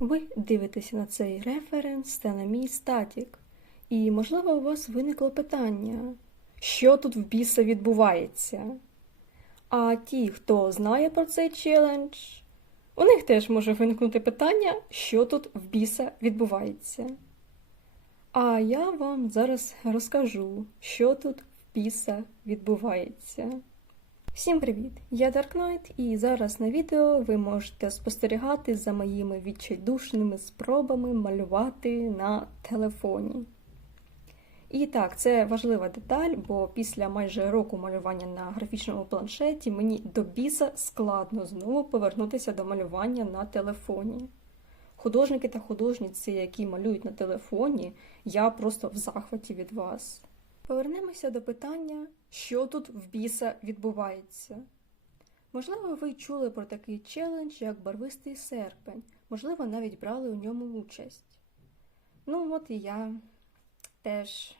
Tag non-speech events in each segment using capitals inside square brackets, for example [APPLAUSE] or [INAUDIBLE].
Ви дивитеся на цей референс та на мій статік. І, можливо, у вас виникло питання, що тут в біса відбувається? А ті, хто знає про цей челендж, у них теж може виникнути питання, що тут в біса відбувається. А я вам зараз розкажу, що тут в біса відбувається. Всім привіт! Я Dark Knight, і зараз на відео ви можете спостерігати за моїми відчайдушними спробами малювати на телефоні. І так, це важлива деталь, бо після майже року малювання на графічному планшеті мені до біса складно знову повернутися до малювання на телефоні. Художники та художниці, які малюють на телефоні, я просто в захваті від вас. Повернемося до питання, що тут в біса відбувається. Можливо, ви чули про такий челендж, як барвистий серпень, можливо, навіть брали у ньому участь. Ну, от і я теж.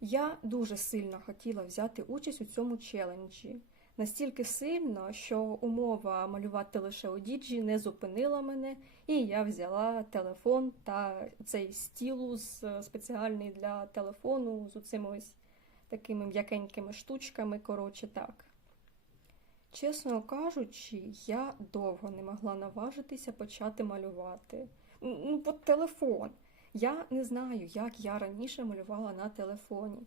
Я дуже сильно хотіла взяти участь у цьому челенджі. Настільки сильно, що умова малювати лише у діджі не зупинила мене, і я взяла телефон та цей стілус спеціальний для телефону з оцими ось такими м'якенькими штучками, коротше так. Чесно кажучи, я довго не могла наважитися почати малювати. Ну, бо телефон. Я не знаю, як я раніше малювала на телефоні.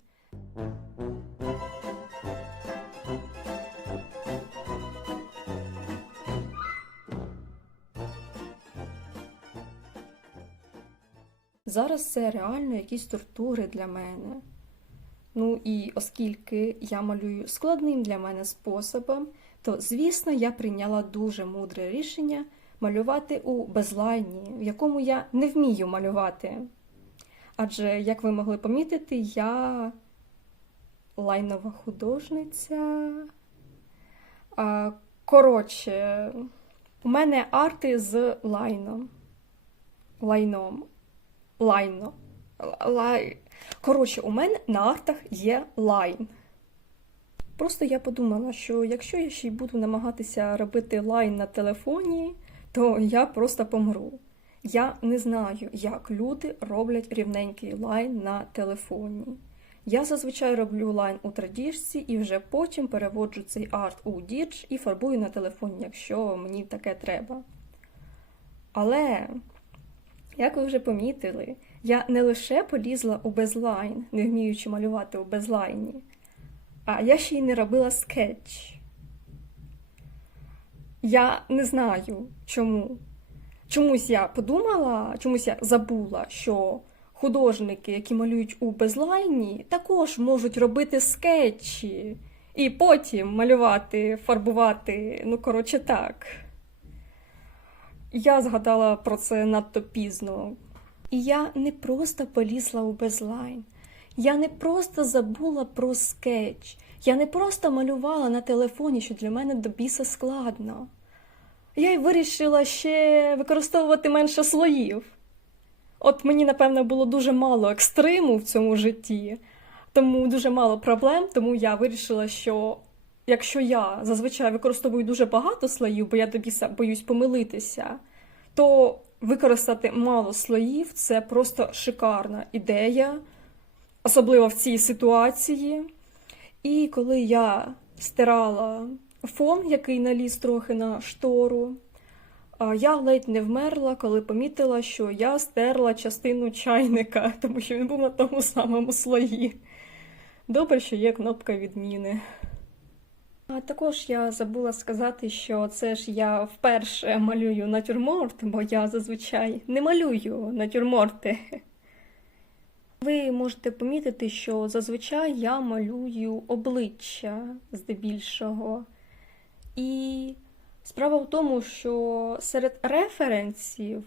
Зараз це реально якісь тортури для мене. Ну і оскільки я малюю складним для мене способом, то, звісно, я прийняла дуже мудре рішення малювати у безлайні, в якому я не вмію малювати. Адже, як ви могли помітити, я лайнова художниця. Коротше, у мене арти з лайном. Лайном. Лайно. Лай... Коротше, у мене на артах є лайн. Просто я подумала, що якщо я ще й буду намагатися робити лайн на телефоні, то я просто помру. Я не знаю, як люди роблять рівненький лайн на телефоні. Я зазвичай роблю лайн у традіжці і вже потім переводжу цей арт у дідж і фарбую на телефоні, якщо мені таке треба. Але, як ви вже помітили, я не лише полізла у безлайн, не вміючи малювати у безлайні, а я ще й не робила скетч. Я не знаю чому. Чомусь я подумала, чомусь я забула, що художники, які малюють у безлайні, також можуть робити скетчі і потім малювати, фарбувати, ну, коротше, так. Я згадала про це надто пізно. І я не просто полізла у безлайн. Я не просто забула про скетч. Я не просто малювала на телефоні, що для мене до біса складно. Я й вирішила ще використовувати менше слоїв. От мені, напевно, було дуже мало екстриму в цьому житті, тому дуже мало проблем, тому я вирішила, що якщо я зазвичай використовую дуже багато слоїв, бо я до біса боюсь помилитися, то використати мало слоїв це просто шикарна ідея, особливо в цій ситуації. І коли я стирала фон, який наліз трохи на штору, я ледь не вмерла, коли помітила, що я стерла частину чайника, [LAUGHS] тому що він був на тому самому слої. Добре, що є кнопка відміни. А також я забула сказати, що це ж я вперше малюю натюрморт, бо я зазвичай не малюю натюрморти. Ви можете помітити, що зазвичай я малюю обличчя здебільшого. І справа в тому, що серед референсів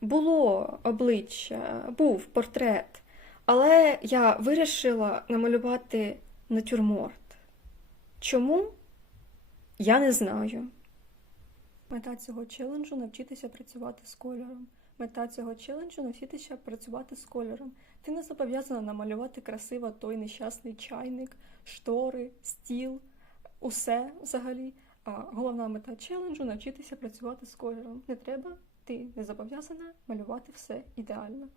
було обличчя, був портрет, але я вирішила намалювати натюрморт. Чому? Я не знаю. Мета цього челенджу навчитися працювати з кольором. Мета цього челенджу навчитися працювати з кольором. Ти не зобов'язана намалювати красиво той нещасний чайник, штори, стіл, усе взагалі. А головна мета челенджу навчитися працювати з кольором. Не треба, ти не зобов'язана малювати все ідеально.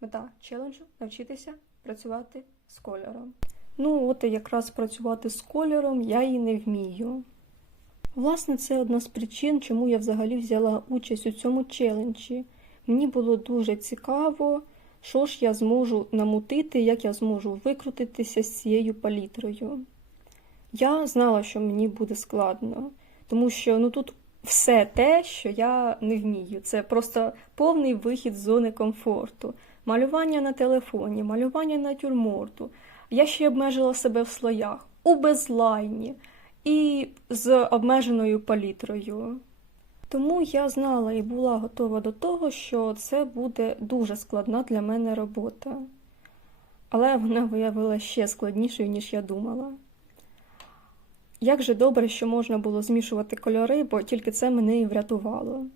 Мета челенджу навчитися працювати з кольором. Ну, от якраз працювати з кольором я і не вмію. Власне, це одна з причин, чому я взагалі взяла участь у цьому челенджі. Мені було дуже цікаво, що ж я зможу намутити, як я зможу викрутитися з цією палітрою. Я знала, що мені буде складно, тому що ну, тут все те, що я не вмію. Це просто повний вихід з зони комфорту. Малювання на телефоні, малювання на тюрморту. Я ще обмежила себе в слоях, у безлайні і з обмеженою палітрою. Тому я знала і була готова до того, що це буде дуже складна для мене робота. Але вона виявилася ще складнішою, ніж я думала. Як же добре, що можна було змішувати кольори, бо тільки це мене і врятувало.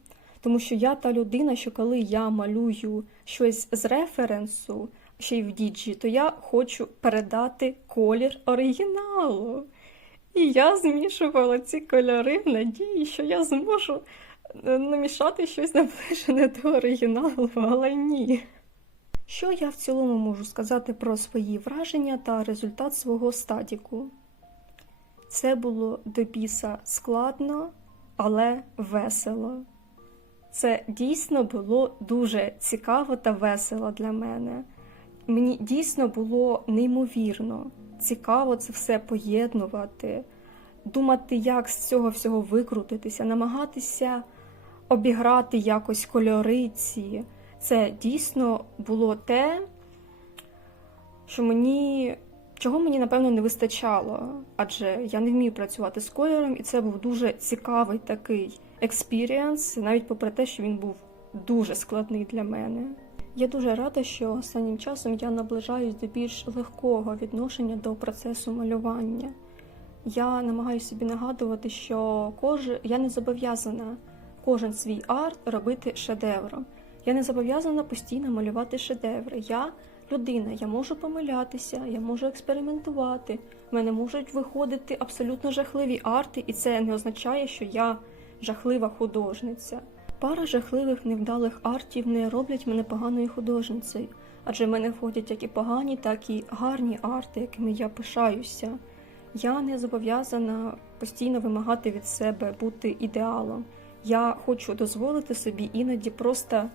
Тому що я та людина, що коли я малюю щось з референсу, ще й в діджі, то я хочу передати колір оригіналу. І я змішувала ці кольори в надії, що я зможу е, намішати щось наближене до оригіналу, але ні. Що я в цілому можу сказати про свої враження та результат свого стадіку? Це було до біса складно, але весело. Це дійсно було дуже цікаво та весело для мене. Мені дійсно було неймовірно цікаво це все поєднувати, думати, як з цього всього викрутитися, намагатися обіграти якось кольори ці. Це дійсно було те, що мені, чого мені, напевно, не вистачало, адже я не вмію працювати з кольором, і це був дуже цікавий такий експірієнс, навіть попри те, що він був дуже складний для мене. Я дуже рада, що останнім часом я наближаюсь до більш легкого відношення до процесу малювання. Я намагаюся собі нагадувати, що кож... я не зобов'язана кожен свій арт робити шедевром. Я не зобов'язана постійно малювати шедеври. Я людина, я можу помилятися, я можу експериментувати. В мене можуть виходити абсолютно жахливі арти, і це не означає, що я жахлива художниця. Пара жахливих невдалих артів не роблять мене поганою художницею, адже в мене входять як і погані, так і гарні арти, якими я пишаюся. Я не зобов'язана постійно вимагати від себе бути ідеалом. Я хочу дозволити собі іноді просто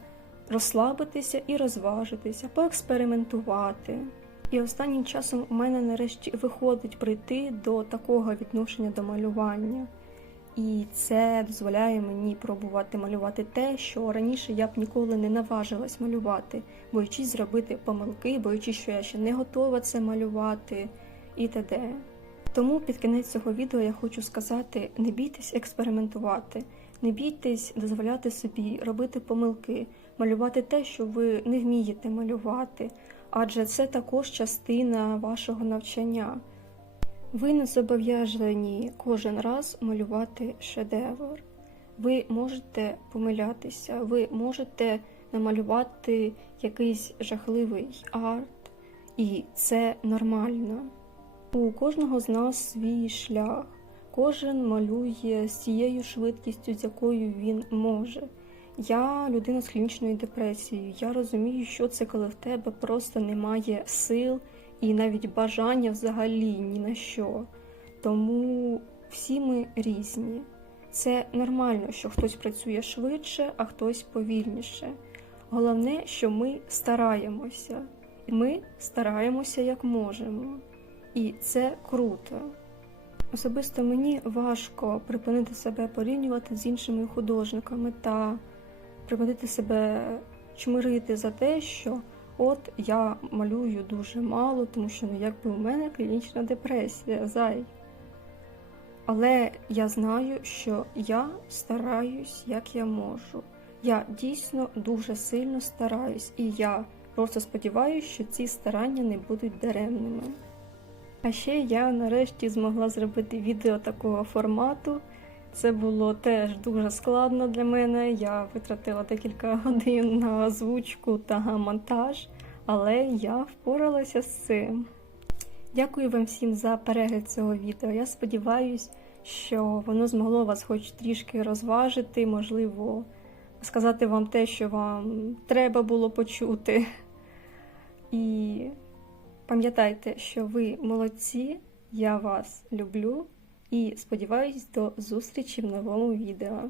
розслабитися і розважитися, поекспериментувати. І останнім часом у мене нарешті виходить прийти до такого відношення до малювання. І це дозволяє мені пробувати малювати те, що раніше я б ніколи не наважилась малювати, боючись зробити помилки, боючись, що я ще не готова це малювати і т.д. Тому під кінець цього відео я хочу сказати: не бійтесь експериментувати, не бійтесь дозволяти собі робити помилки, малювати те, що ви не вмієте малювати, адже це також частина вашого навчання. Ви не зобов'язані кожен раз малювати шедевр. Ви можете помилятися, ви можете намалювати якийсь жахливий арт, і це нормально. У кожного з нас свій шлях, кожен малює з тією швидкістю, з якою він може. Я людина з клінічною депресією. Я розумію, що це коли в тебе просто немає сил і навіть бажання взагалі ні на що. Тому всі ми різні. Це нормально, що хтось працює швидше, а хтось повільніше. Головне, що ми стараємося. Ми стараємося як можемо. І це круто. Особисто мені важко припинити себе порівнювати з іншими художниками та припинити себе чмирити за те, що от я малюю дуже мало, тому що ну, якби у мене клінічна депресія, зай. Але я знаю, що я стараюсь, як я можу. Я дійсно дуже сильно стараюсь, і я просто сподіваюся, що ці старання не будуть даремними. А ще я нарешті змогла зробити відео такого формату. Це було теж дуже складно для мене. Я витратила декілька [LAUGHS] годин на озвучку та монтаж, але я впоралася з цим. Дякую вам всім за перегляд цього відео. Я сподіваюся, що воно змогло вас хоч трішки розважити, можливо, сказати вам те, що вам треба було почути. І пам'ятайте, що ви молодці, я вас люблю і сподіваюсь до зустрічі в новому відео.